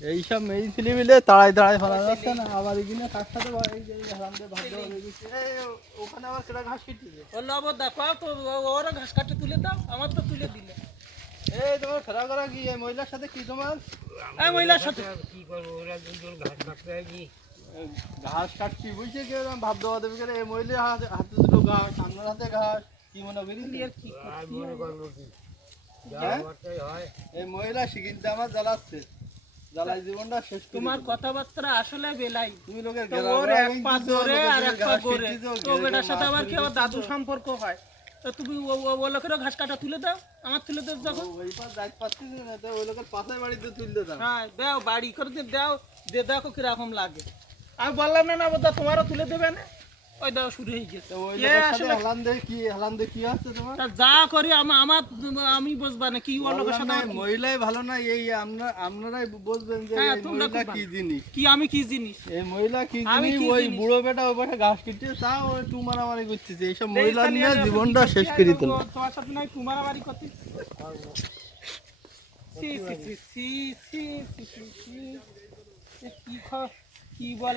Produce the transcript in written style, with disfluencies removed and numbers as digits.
এইসব মেয়ে ছেলে মিলে তাড়াই তাড়াই ফেলা যাচ্ছে না, আবার এখানে তার সাথে এই যে হারামদে ভাদ্র হয়ে গেছে। ওখানে আবার সেটা ঘাস কেটেছে। ও লবো দেখো তো ওরা ঘাস কাটে তুলে দাও, আমার তো তুলে দিলে। এই তোমার খেলা করা কি এই মহিলার সাথে কি তোমার? এই মহিলার সাথে কি করবো, ওরা দুজন ঘাস কাটতে কি ঘাস কাটছি বুঝছে কেউ ভাব দেওয়া দেবে কেন? এই মহিলার হাতে দুটো ঘাস, সামনের হাতে ঘাস, কি মনে করি আর কি আর মনে করবো কি হ্যাঁ? করতেই হয়। এই মহিলা শিখিনতে আমার জ্বালাচ্ছে, জ্বালাই জীবনটা শেষ করে তোমার দিল। কথাবার্তা আসলে বেলাই। তুমি লোকের তো গেরা ওর গেরা এক পা ভাঙতেছো, ধরে লোকের আর এক পা ঘাস গড়ে, কেটেছো, তো ঘেরে বেটার সাথে মাছ আবার ফেলে কি আবার দাদু দিচ্ছো। সম্পর্ক হয়? তো তুমি ও লোকেরও ঘাস কাটা তুলে দাও, আমার তুলে দাও যখন। ওই পাশ যাইতে পারছিস না, তো ওই লোকের পাশের বাড়িতে তুলতে দাও। হ্যাঁ দাও, বাড়ি করে দিয়ে দাও, দিয়ে দেখো কিরকম লাগে। আমি বললাম না বোধহয় তোমারও তুলে দেবে না, ওই দাও শুরু হয়ে গেছে। তো ওই কে লোকের সাথে আসলে হেলান দিয়ে কি হচ্ছে তোমার? তা যা করি আমি বুঝবা না কি ওর লোকের সাথে বললাম না, আমার কি? মহিলাই ভালো না, এই আপনারাই বুঝবেন যে হ্যাঁ, এই তোমরা মহিলা খুব কি ভালো। জিনিস। কি আমি কি জিনিস? এই মহিলা কি আমি জিনিস? কি ওই জিনিস? বুড়ো বেটা ওই পাশে ঘাস কেটে তাও ওই টু মারামারি করতেছে। এইসব এই মহিলা খালি নিয়ে আমি জীবনটা কি শেষ করছি? করে দিল। তোমার সাথে নাই তোমার বাড়ি করতে। C C C C C C C C. এ কি বল